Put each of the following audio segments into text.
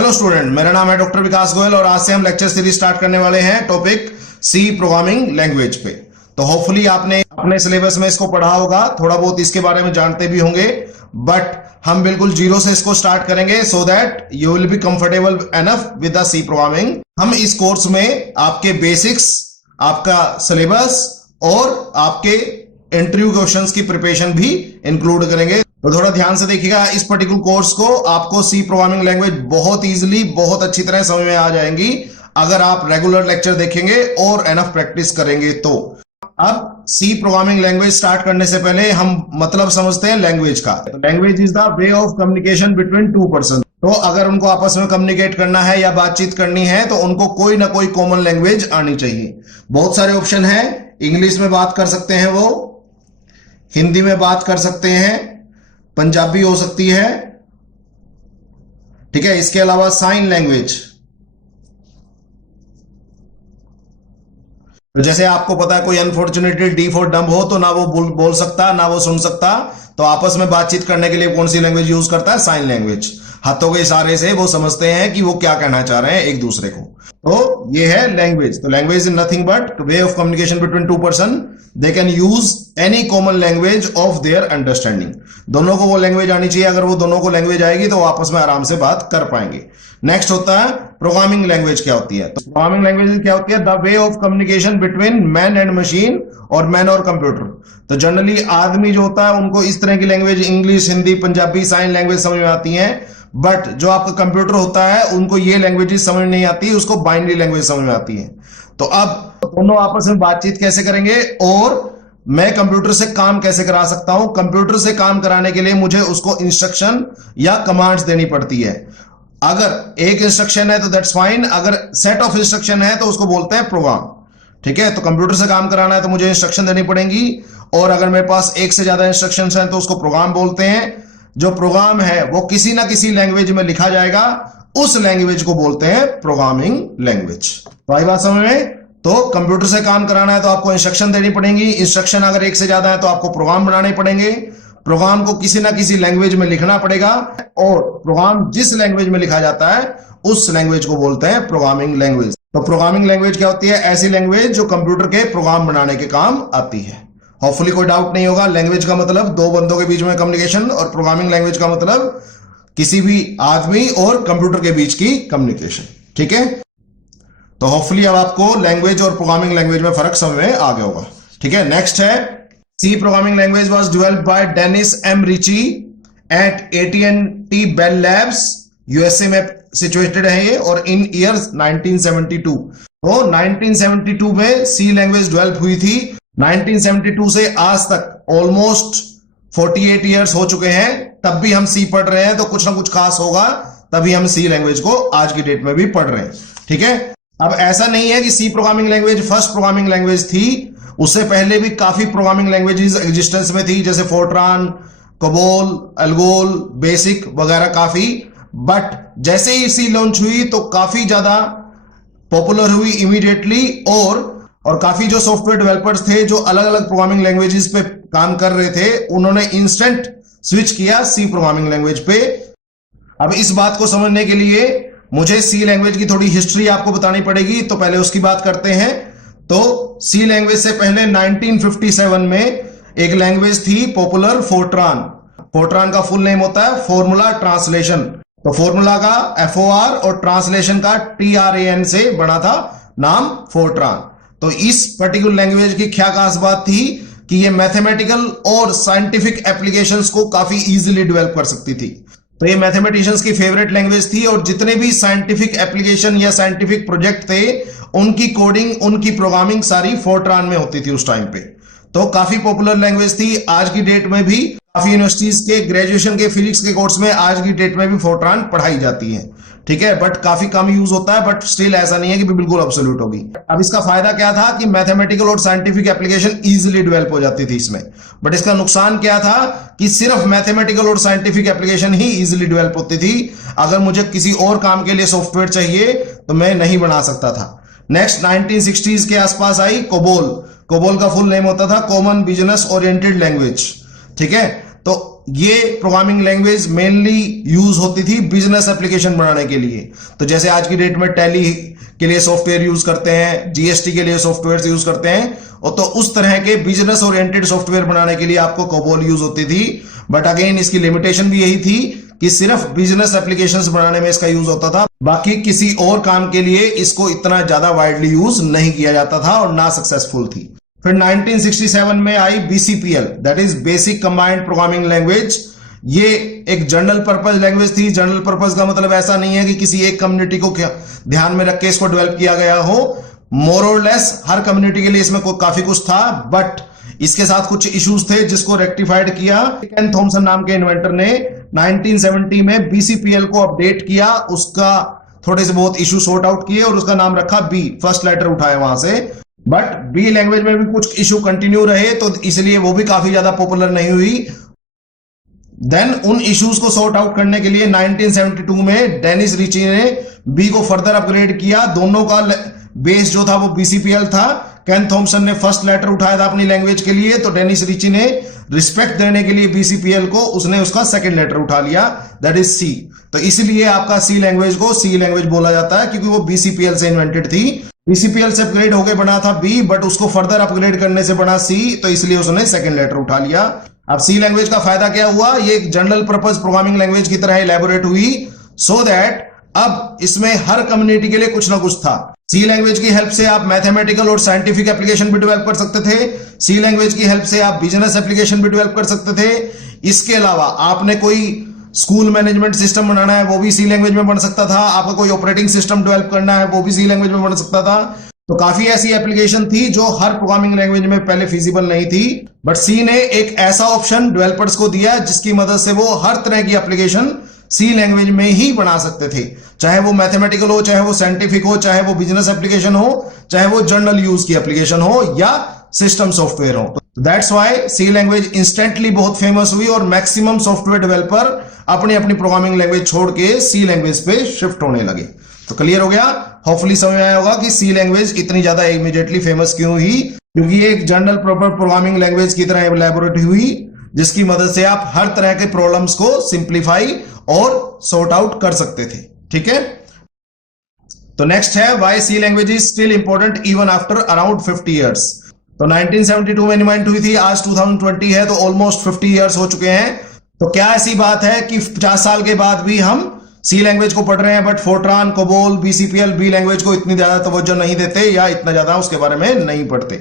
Hello student, मेरा नाम है डॉक्टर विकास गोयल और आज से हम लेक्चर सीरीज स्टार्ट करने वाले हैं टॉपिक सी प्रोग्रामिंग लैंग्वेज पे। तो होपफुली आपने अपने सिलेबस में इसको पढ़ा होगा, थोड़ा बहुत इसके बारे में जानते भी होंगे, बट हम बिल्कुल जीरो से इसको स्टार्ट करेंगे so that you will be comfortable enough with the C programming. हम इस कोर्स में आपके बेसिक्स, आपका सिलेबस और आपके इंटरव्यू क्वेश्चंस की प्रिपरेशन भी इंक्लूड करेंगे। तो थोड़ा ध्यान से देखिएगा, इस पर्टिकुलर कोर्स को आपको सी प्रोग्रामिंग लैंग्वेज बहुत इजीली, बहुत अच्छी तरह समझ में आ जाएंगी अगर आप रेगुलर लेक्चर देखेंगे और एनफ प्रैक्टिस करेंगे। तो अब सी प्रोग्रामिंग लैंग्वेज स्टार्ट करने से पहले हम मतलब समझते हैं लैंग्वेज का। Language is the way of communication between two person. तो अगर उनको आपस में कम्युनिकेट करना है या बातचीत करनी है तो उनको कोई ना कोई कॉमन लैंग्वेज आनी चाहिए। बहुत सारे ऑप्शन है, इंग्लिश में बात कर सकते हैं, वो हिंदी में बात कर सकते हैं, पंजाबी हो सकती है, ठीक है। इसके अलावा साइन लैंग्वेज, तो जैसे आपको पता है कोई अनफॉर्चुनेटली डी फॉर डम्ब हो तो ना वो बोल सकता ना वो सुन सकता, तो आपस में बातचीत करने के लिए कौन सी लैंग्वेज यूज करता है? Sign language. हाथों के इशारे से वो समझते हैं कि वो क्या कहना चाह रहे हैं एक दूसरे को। तो ये है लैंग्वेज। तो language is nothing but way of communication between two person. They can use any common language of their understanding. दोनों को वो लैंग्वेज आनी चाहिए। अगर वो दोनों को लैंग्वेज आएगी तो वो आपस में आराम से बात कर पाएंगे। नेक्स्ट होता है प्रोग्रामिंग लैंग्वेज। क्या होती है? तो प्रोग्रामिंग लैंग्वेज क्या होती है? The way of communication between man and machine और मैन और कंप्यूटर। तो जनरली आदमी जो होता है उनको इस तरह की language, English, Hindi, Punjabi, sign language समझ में आती है, बट जो आपका कंप्यूटर होता है उनको ये लैंग्वेजेस समझ नहीं आती, उसको बाइनरी लैंग्वेज समझ में आती है। तो अब दोनों आपस में बातचीत कैसे करेंगे और मैं कंप्यूटर से काम कैसे करा सकता हूं? कंप्यूटर से काम कराने के लिए मुझे उसको इंस्ट्रक्शन या कमांड्स देनी पड़ती है। अगर एक इंस्ट्रक्शन है तो दैट्स फाइन, अगर सेट ऑफ इंस्ट्रक्शन है तो उसको बोलते हैं प्रोग्राम, ठीक है। तो कंप्यूटर से काम कराना है तो मुझे इंस्ट्रक्शन देनी पड़ेंगी, और अगर मेरे पास एक से ज्यादा इंस्ट्रक्शंस हैं तो उसको प्रोग्राम बोलते हैं। जो प्रोग्राम है वो किसी ना किसी लैंग्वेज में लिखा जाएगा, उस लैंग्वेज को बोलते हैं प्रोग्रामिंग लैंग्वेज। तो आई बात समझ में? तो कंप्यूटर से काम कराना है तो आपको इंस्ट्रक्शन देनी पड़ेंगी, इंस्ट्रक्शन अगर एक से ज्यादा है तो आपको प्रोग्राम बनाने पड़ेंगे, प्रोग्राम को किसी ना किसी लैंग्वेज में लिखना पड़ेगा, और प्रोग्राम जिस लैंग्वेज में लिखा जाता है उस लैंग्वेज को बोलते हैं प्रोग्रामिंग लैंग्वेज। तो प्रोग्रामिंग लैंग्वेज क्या होती है? ऐसी लैंग्वेज जो कंप्यूटर के प्रोग्राम बनाने के काम आती है। होपफुली कोई डाउट नहीं होगा। लैंग्वेज का मतलब दो बंदों के बीच में कम्युनिकेशन, और प्रोग्रामिंग लैंग्वेज का मतलब किसी भी आदमी और कंप्यूटर के बीच की कम्युनिकेशन, ठीक है। तो होपफुली अब आपको लैंग्वेज और प्रोग्रामिंग लैंग्वेज में फर्क समझ में आ गया होगा, ठीक है। नेक्स्ट है C programming language was developed by Dennis M Ritchie at AT&T Bell Labs, USA में सिचुएटेड है ये, और इन ईयर 1972। तो 1972 में सी लैंग्वेज डेवलप हुई थी। 1972 से आज तक ऑलमोस्ट 48 ईयर्स हो चुके हैं, तब भी हम सी पढ़ रहे हैं, तो कुछ ना कुछ खास होगा तभी हम सी लैंग्वेज को आज की डेट में भी पढ़ रहे हैं, ठीक है। अब ऐसा नहीं है कि C programming language first programming language थी, उससे पहले भी काफी प्रोग्रामिंग लैंग्वेजेस एग्जिस्टेंस में थी, जैसे फोर्ट्रान, कोबोल, अल्गोल, बेसिक वगैरह काफी। बट जैसे ही सी लॉन्च हुई तो काफी ज्यादा पॉपुलर हुई इमीडिएटली, और काफी जो सॉफ्टवेयर डेवलपर्स थे जो अलग अलग प्रोग्रामिंग लैंग्वेजेस पे काम कर रहे थे, उन्होंने इंस्टेंट स्विच किया सी प्रोग्रामिंग लैंग्वेज पे। अब इस बात को समझने के लिए मुझे सी लैंग्वेज की थोड़ी हिस्ट्री आपको बतानी पड़ेगी, तो पहले उसकी बात करते हैं। तो सी लैंग्वेज से पहले 1957 में एक लैंग्वेज थी पॉपुलर, फोर्ट्रान। फोर्ट्रान का फुल नेम होता है फॉर्मूला ट्रांसलेशन। तो फॉर्मूला का FOR और ट्रांसलेशन का TRAN से बना था नाम फोर्ट्रान। तो इस पर्टिकुलर लैंग्वेज की क्या खास बात थी कि ये मैथमेटिकल और साइंटिफिक एप्लीकेशंस को काफी इजीली डेवलप कर सकती थी। तो ये मैथमेटिशियंस की फेवरेट लैंग्वेज थी, और जितने भी साइंटिफिक एप्लीकेशन या साइंटिफिक प्रोजेक्ट थे उनकी कोडिंग, उनकी प्रोग्रामिंग सारी फोर्ट्रान में होती थी उस टाइम पे। तो काफी पॉपुलर लैंग्वेज थी। आज की डेट में भी काफी यूनिवर्सिटीज के ग्रेजुएशन के फिजिक्स के कोर्स में आज की डेट में भी फोर्ट्रान पढ़ाई जाती है, ठीक है। बट काफी कम यूज होता है, बट स्टिल ऐसा नहीं है कि बिल्कुल एब्सोल्यूट होगी। अब इसका फायदा क्या था कि मैथमेटिकल और साइंटिफिक एप्लीकेशन इजीली डेवलप हो जाती थी इसमें, बट इसका नुकसान क्या था कि सिर्फ मैथमेटिकल और साइंटिफिक एप्लीकेशन ही इजीली डेवलप होती थी। अगर मुझे किसी और काम के लिए सॉफ्टवेयर चाहिए तो मैं नहीं बना सकता था। नेक्स्ट 1960s के आसपास आई कोबोल। कोबोल का फुल नेम होता था कॉमन बिजनेस ओरिएंटेड लैंग्वेज, ठीक है। तो ये प्रोग्रामिंग लैंग्वेज मेनली यूज होती थी बिजनेस एप्लीकेशन बनाने के लिए। तो जैसे आज की डेट में टैली के लिए सॉफ्टवेयर यूज करते हैं, जीएसटी के लिए सॉफ्टवेयर यूज करते हैं, और तो उस तरह के बिजनेस ओरिएंटेड सॉफ्टवेयर बनाने के लिए आपको कोबोल यूज होती थी। बट अगेन इसकी लिमिटेशन भी यही थी कि सिर्फ बिजनेस एप्लीकेशंस बनाने में इसका यूज होता था, बाकी किसी और काम के लिए इसको इतना ज्यादा वाइडली यूज नहीं किया जाता था और ना सक्सेसफुल थी। फिर 1967 में आई BCPL, that is basic combined programming language. ये एक जनरल पर्पज लैंग्वेज थी। जनरल पर्पज का मतलब ऐसा नहीं है कि किसी एक कम्युनिटी को ध्यान में रख के इसको डेवलप किया गया हो। मोर और लेस हर कम्युनिटी के लिए इसमें काफी कुछ था, बट इसके साथ कुछ इश्यूज थे जिसको रेक्टिफाइड किया केन थॉमसन नाम के इन्वेंटर ने 1970 में बीसीपीएल को अपडेट किया, उसका थोड़े से बहुत इश्यू सॉर्ट आउट किए और उसका नाम रखा बी, फर्स्ट लेटर उठाए वहां से। बट बी लैंग्वेज में भी कुछ इश्यू कंटिन्यू रहे, तो इसलिए वो भी काफी ज्यादा पॉपुलर नहीं हुई। देन उन इश्यूज को सॉर्ट आउट करने के लिए 1972 में डेनिस रिची ने बी को फर्दर अपग्रेड किया। दोनों का बेस जो था वो बीसीपीएल था। केन थॉमसन ने फर्स्ट लेटर उठाया था अपनी लैंग्वेज के लिए, तो डेनिस रिची ने रिस्पेक्ट देने के लिए बीसीपीएल को उसने उसका सेकंड लेटर उठा लिया, दैट इज सी। तो इसलिए आपका सी लैंग्वेज को सी लैंग्वेज बोला जाता है, क्योंकि वो बीसीपीएल से इन्वेंटेड थी। बीसीपीएल से अपग्रेड होकर बना था बी, बट उसको फर्दर अपग्रेड करने से बना सी, तो इसलिए उसने सेकंड लेटर उठा लिया। अब सी लैंग्वेज का फायदा क्या हुआ, ये एक जनरल पर्पस प्रोग्रामिंग लैंग्वेज की तरह इलैबोरेट हुई, सो दैट अब इसमें हर कम्युनिटी के लिए कुछ ना कुछ था। सी लैंग्वेज की हेल्प से आप मैथमेटिकल और साइंटिफिक एप्लीकेशन भी डेवलप कर सकते थे। सी लैंग्वेज की हेल्प से आप बिजनेस एप्लीकेशन भी डेवलप कर सकते थे। इसके अलावा आपने कोई स्कूल मैनेजमेंट सिस्टम बनाना है, वो भी सी लैंग्वेज में बन सकता था। आपको कोई ऑपरेटिंग सिस्टम डेवलप करना है, वो भी सी लैंग्वेज में बन सकता था। तो काफी ऐसी एप्लीकेशन थी जो हर प्रोग्रामिंग लैंग्वेज में पहले फिजिबल नहीं थी, बट सी ने एक ऐसा ऑप्शन डेवलपर्स को दिया जिसकी मदद से वो हर तरह की एप्लीकेशन सी लैंग्वेज में ही बना सकते थे, चाहे वो मैथमेटिकल हो, चाहे वो साइंटिफिक हो, चाहे वो बिजनेस एप्लीकेशन हो, चाहे वो जर्नल यूज की एप्लीकेशन हो या सिस्टम सॉफ्टवेयर हो। That's why C language instantly बहुत फेमस हुई और मैक्सिमम सॉफ्टवेयर डेवलपर अपनी अपनी प्रोग्रामिंग लैंग्वेज छोड़ के सी लैंग्वेज पे शिफ्ट होने लगे। तो क्लियर हो गया, होपफुली समझ में आया होगा कि सी लैंग्वेज इतनी ज्यादा इमीडिएटली फेमस क्यों हुई, क्योंकि ये एक जनरल प्रॉपर प्रोग्रामिंग लैंग्वेज की तरह इलैबोरेट हुई, जिसकी मदद से आप हर तरह के प्रॉब्लम्स को सिंप्लीफाई और सॉर्ट आउट कर सकते थे। ठीक है, तो नेक्स्ट है why C language is still important even after around 50 years. तो 1972 में इन्वेंट हुई थी, आज 2020 है, तो ऑलमोस्ट 50 इयर्स हो चुके हैं। तो क्या ऐसी बात है कि 50 साल के बाद भी हम सी लैंग्वेज को पढ़ रहे हैं, but Fortran, COBOL, BCPL, B language को इतनी ज्यादा तवज्जो नहीं देते या इतना ज्यादा उसके बारे में नहीं पढ़ते?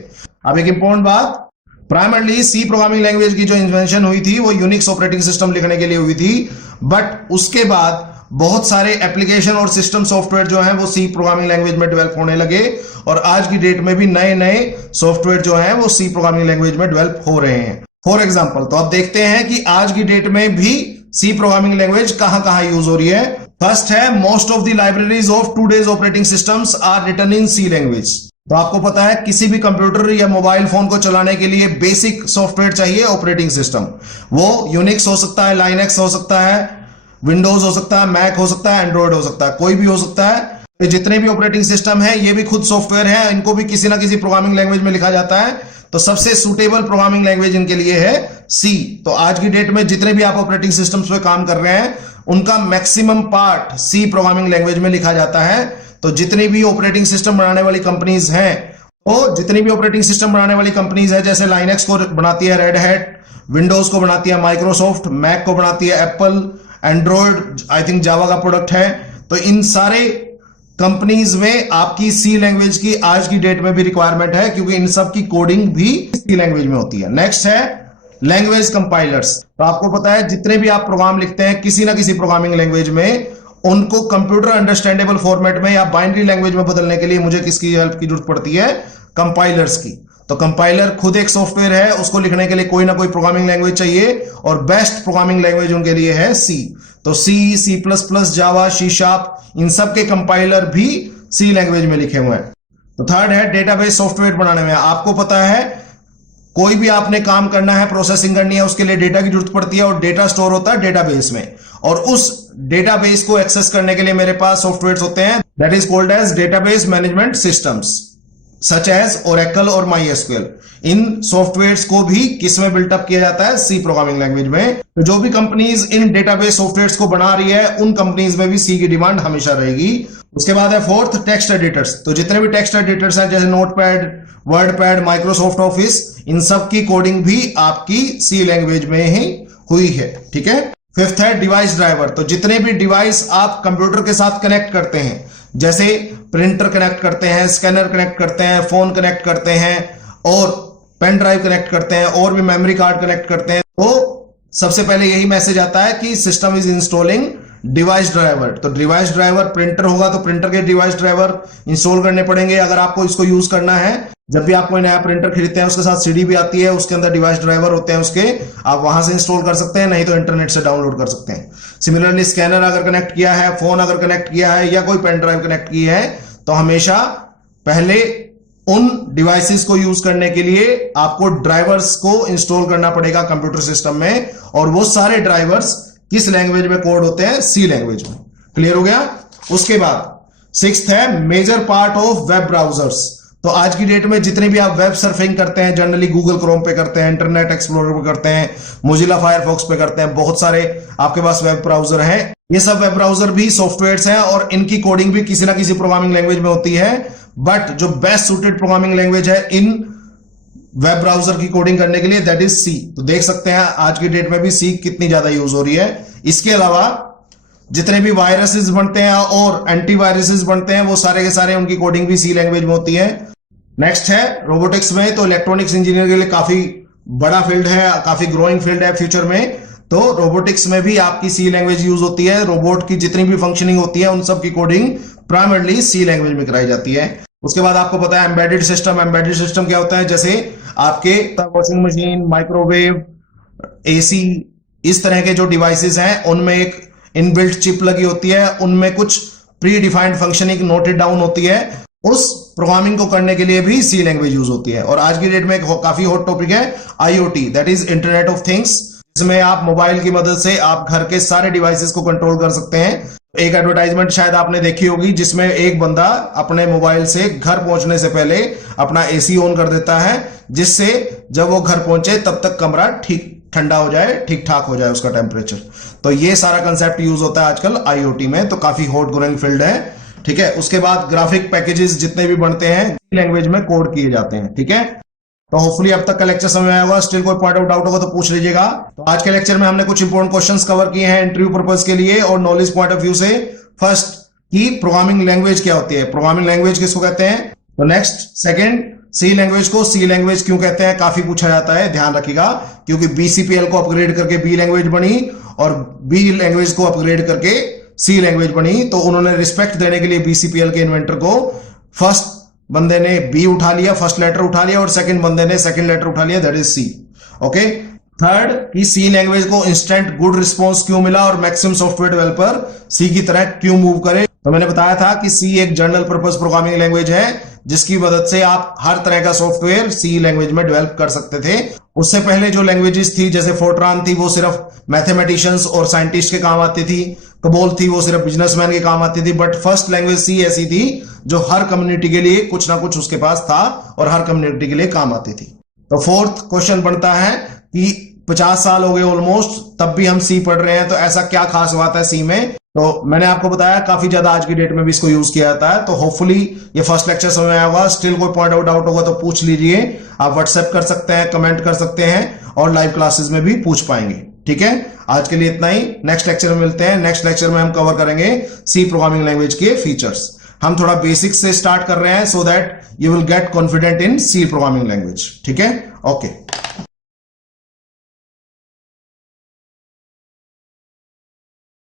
अब एक इंपॉर्टेंट बात, प्राइमरली सी प्रोग्रामिंग लैंग्वेज की जो इन्वेंशन हुई थी वो यूनिक्स ऑपरेटिंग सिस्टम लिखने के लिए हुई थी, बट उसके बाद बहुत सारे एप्लीकेशन और सिस्टम सॉफ्टवेयर जो हैं वो सी प्रोग्रामिंग लैंग्वेज में डेवलप होने लगे, और आज की डेट में भी नए नए सॉफ्टवेयर जो हैं वो सी प्रोग्रामिंग लैंग्वेज में डेवलप हो रहे हैं। फॉर एग्जांपल, तो अब देखते हैं कि आज की डेट में भी सी प्रोग्रामिंग लैंग्वेज कहां कहां यूज हो रही है। फर्स्ट है, most of the libraries of today's operating systems are written in C language. तो आपको पता है किसी भी कंप्यूटर या मोबाइल फोन को चलाने के लिए बेसिक सॉफ्टवेयर चाहिए, ऑपरेटिंग सिस्टम। वो यूनिक्स हो सकता है, लाइनेक्स हो सकता है, विंडोज हो सकता है, मैक हो सकता है, एंड्रॉइड हो सकता है, कोई भी हो सकता है। तो जितने भी ऑपरेटिंग सिस्टम है ये भी खुद सॉफ्टवेयर है, इनको भी किसी ना किसी प्रोग्रामिंग लैंग्वेज में लिखा जाता है। तो सबसे सुटेबल प्रोग्रामिंग लैंग्वेज इनके लिए है सी। तो आज की डेट में जितने भी आप ऑपरेटिंग सिस्टम्स पे काम कर रहे हैं उनका maximum part C programming language में लिखा जाता है। तो जितनी भी ऑपरेटिंग सिस्टम बनाने वाली कंपनीज हैं, तो जितनी भी ऑपरेटिंग सिस्टम बनाने वाली कंपनीज है, जैसे लाइनेक्स को बनाती है रेड हैट, विंडोज को बनाती है माइक्रोसॉफ्ट, मैक को बनाती है एप्पल, एंड्रॉइड आई थिंक जावा का प्रोडक्ट है। तो इन सारे कंपनीज में आपकी सी लैंग्वेज की आज की डेट में भी रिक्वायरमेंट है, क्योंकि इन सब की कोडिंग भी सी लैंग्वेज में होती है। नेक्स्ट है लैंग्वेज कंपाइलर्स। तो आपको पता है जितने भी आप प्रोग्राम लिखते हैं किसी ना किसी प्रोग्रामिंग लैंग्वेज में, उनको कंप्यूटर अंडरस्टैंडेबल फॉर्मेट में या बाइनरी लैंग्वेज में बदलने के लिए मुझे किसकी हेल्प की जरूरत पड़ती है? कंपाइलर्स की। तो कंपाइलर खुद एक सॉफ्टवेयर है, उसको लिखने के लिए कोई ना कोई प्रोग्रामिंग लैंग्वेज चाहिए, और बेस्ट प्रोग्रामिंग लैंग्वेज उनके लिए है सी। तो सी, सी प्लस प्लस, जावा, सी शार्प, इन सब के कंपाइलर भी सी लैंग्वेज में लिखे हुए हैं। तो थर्ड है डेटाबेस सॉफ्टवेयर बनाने में। आपको पता है कोई भी आपने काम करना है, प्रोसेसिंग करनी है, उसके लिए डेटा की जरूरत पड़ती है, और डेटा स्टोर होता है डेटाबेस में, और उस डेटाबेस को एक्सेस करने के लिए मेरे पास सॉफ्टवेयर होते हैं, that is called as database management systems. Such as Oracle और MySQL। इन सॉफ्टवेयर्स को भी किस में बिल्टअप किया जाता है? सी प्रोग्रामिंग लैंग्वेज में। तो जो भी कंपनीज इन डेटाबेस सॉफ्टवेयर्स को बना रही है उन कंपनीज में भी सी की डिमांड हमेशा रहेगी। उसके बाद है फोर्थ, टेक्स्ट एडिटर्स। तो जितने भी टेक्स्ट एडिटर्स हैं जैसे नोटपैड, वर्डपैड, माइक्रोसॉफ्ट ऑफिस, इन सब की कोडिंग भी आपकी सी लैंग्वेज में ही हुई है। ठीक है। फिफ्थ है डिवाइस ड्राइवर। तो जितने भी डिवाइस आप कंप्यूटर के साथ कनेक्ट करते हैं, जैसे प्रिंटर कनेक्ट करते हैं, स्कैनर कनेक्ट करते हैं, फोन कनेक्ट करते हैं और पेन ड्राइव कनेक्ट करते हैं और भी मेमोरी कार्ड कनेक्ट करते हैं, तो सबसे पहले यही मैसेज आता है कि system is installing device driver. तो डिवाइस ड्राइवर प्रिंटर होगा तो प्रिंटर के डिवाइस ड्राइवर इंस्टॉल करने पड़ेंगे अगर आपको इसको यूज करना है। जब भी आप कोई नया प्रिंटर खरीदते हैं उसके साथ सीडी भी आती है, उसके अंदर डिवाइस ड्राइवर होते हैं, उसके आप वहां से इंस्टॉल कर सकते हैं, नहीं तो इंटरनेट से डाउनलोड कर सकते हैं। सिमिलरली स्कैनर अगर कनेक्ट किया है, फोन अगर कनेक्ट किया है या कोई पेन ड्राइव कनेक्ट की है, तो हमेशा पहले उन डिवाइसेस को यूज करने के लिए आपको ड्राइवर्स को इंस्टॉल करना पड़ेगा कंप्यूटर सिस्टम में, और वो सारे ड्राइवर्स किस लैंग्वेज में कोड होते हैं? सी लैंग्वेज में। क्लियर हो गया। उसके बाद सिक्स्थ है major part of web browsers. तो आज की डेट में जितने भी आप वेब सर्फिंग करते हैं, जनरली गूगल क्रोम पे करते हैं, इंटरनेट एक्सप्लोरर पे करते हैं, मोजिला फायरफॉक्स पे करते हैं, बहुत सारे आपके पास वेब ब्राउजर हैं। ये सब वेब ब्राउजर भी सॉफ्टवेयर्स हैं और इनकी कोडिंग भी किसी ना किसी प्रोग्रामिंग लैंग्वेज में होती है। बट जो बेस्ट सुटेड प्रोग्रामिंग लैंग्वेज है इन वेब ब्राउजर की कोडिंग करने के लिए, दैट इज सी। तो देख सकते हैं आज की डेट में भी सी कितनी ज्यादा यूज हो रही है। इसके अलावा जितने भी वायरसेस बनते हैं और एंटीवायरसेस बनते हैं वो सारे के सारे उनकी कोडिंग भी सी लैंग्वेज में होती है। नेक्स्ट है रोबोटिक्स में। तो इलेक्ट्रॉनिक्स इंजीनियर के लिए काफी बड़ा फील्ड है, काफी ग्रोइंग फील्ड है फ्यूचर में। तो रोबोटिक्स में भी आपकी सी लैंग्वेज यूज होती है। रोबोट की जितनी भी फंक्शनिंग होती है उन सब की कोडिंग प्राइमरली सी लैंग्वेज में कराई जाती है। उसके बाद आपको पता है एम्बेडेड सिस्टम। एम्बेडेड सिस्टम क्या होता है? जैसे आपके वॉशिंग मशीन, माइक्रोवेव, एसी, इस तरह के जो डिवाइसेस हैं उनमें एक इनबिल्ट चिप लगी होती है, उनमें कुछ pre defined functioning noted down होती है। उस प्रोग्रामिंग को करने के लिए भी सी लैंग्वेज यूज होती है। और आज की डेट में काफी हॉट टॉपिक है IoT, that is internet of things, जिसमें आप मोबाइल की मदद से आप घर के सारे डिवाइसेस को कंट्रोल कर सकते हैं। एक एडवर्टाइजमेंट शायद आपने देखी होगी जिसमें एक बंदा अपने मोबाइल से घर पहुंचने से पहले अपना एसी ऑन कर देता है, जिससे जब वो घर पहुंचे तब तक कमरा ठीक ठंडा हो जाए, ठीक ठाक हो जाए उसका टेम्परेचर। तो ये सारा कंसेप्ट यूज होता है आजकल IoT में। तो काफी हॉट ग्रोइंग फील्ड है। ठीक है। उसके बाद ग्राफिक पैकेजेस जितने भी बनते हैं लैंग्वेज में कोड किए जाते हैं। ठीक है। तो होपफुली अब तक का लेक्चर समझ आया होगा। स्टिल कोई पॉइंट ऑफ डाउट होगा तो पूछ लीजिएगा। तो आज के लेक्चर में हमने कुछ इंपॉर्टेंट क्वेश्चंस कवर किए हैं इंटरव्यू पर्पस के लिए और नॉलेज पॉइंट ऑफ व्यू से। फर्स्ट की प्रोग्रामिंग लैंग्वेज क्या होती है, प्रोग्रामिंग लैंग्वेज किसको कहते हैं। तो नेक्स्ट सेकंड, सी लैंग्वेज को सी लैंग्वेज क्यों कहते हैं, काफी पूछा जाता है, ध्यान रखिएगा, क्योंकि BCPL को अपग्रेड करके बी लैंग्वेज बनी और बी लैंग्वेज को अपग्रेड करके सी लैंग्वेज बनी। तो उन्होंने रिस्पेक्ट देने के लिए BCPL के इन्वेंटर को फर्स्ट बंदे ने बी उठा लिया, फर्स्ट लेटर उठा लिया, और सेकंड बंदे ने सेकंड लेटर उठा लिया, that is C. Okay. Third कि सी लैंग्वेज को इंस्टेंट गुड रिस्पॉन्स क्यों मिला और मैक्सिमम सॉफ्टवेयर डेवलपर सी की तरह क्यों मूव करे। तो मैंने बताया था कि सी एक जनरल पर्पस प्रोग्रामिंग लैंग्वेज है जिसकी मदद से आप हर तरह का सॉफ्टवेयर सी लैंग्वेज में डेवलप कर सकते थे। उससे पहले जो लैंग्वेजेस थी जैसे फोर्ट्रान थी वो सिर्फ मैथमेटिशियंस और साइंटिस्ट के काम आती थी, कबोल थी वो सिर्फ बिजनेसमैन के काम आती थी। बट फर्स्ट लैंग्वेज सी ऐसी थी जो हर कम्युनिटी के लिए कुछ ना कुछ उसके पास था और हर कम्युनिटी के लिए काम आती थी। तो फोर्थ क्वेश्चन बनता है कि 50 साल हो गए ऑलमोस्ट तब भी हम सी पढ़ रहे हैं, तो ऐसा क्या खास बात है सी में। तो मैंने आपको बताया काफी ज्यादा आज की डेट में भी इसको यूज किया जाता है। तो होपफुली ये फर्स्ट लेक्चर समझ में आया होगा। स्टिल कोई पॉइंट आउट डाउट होगा तो पूछ लीजिए। आप व्हाट्सएप कर सकते हैं, कमेंट कर सकते हैं और लाइव क्लासेस में भी पूछ पाएंगे। ठीक है। आज के लिए इतना ही। नेक्स्ट लेक्चर में मिलते हैं। नेक्स्ट लेक्चर में हम कवर करेंगे सी प्रोग्रामिंग लैंग्वेज के फीचर्स। हम थोड़ा बेसिक से स्टार्ट कर रहे हैं so that you will get confident in C programming language. ठीक है। ओके।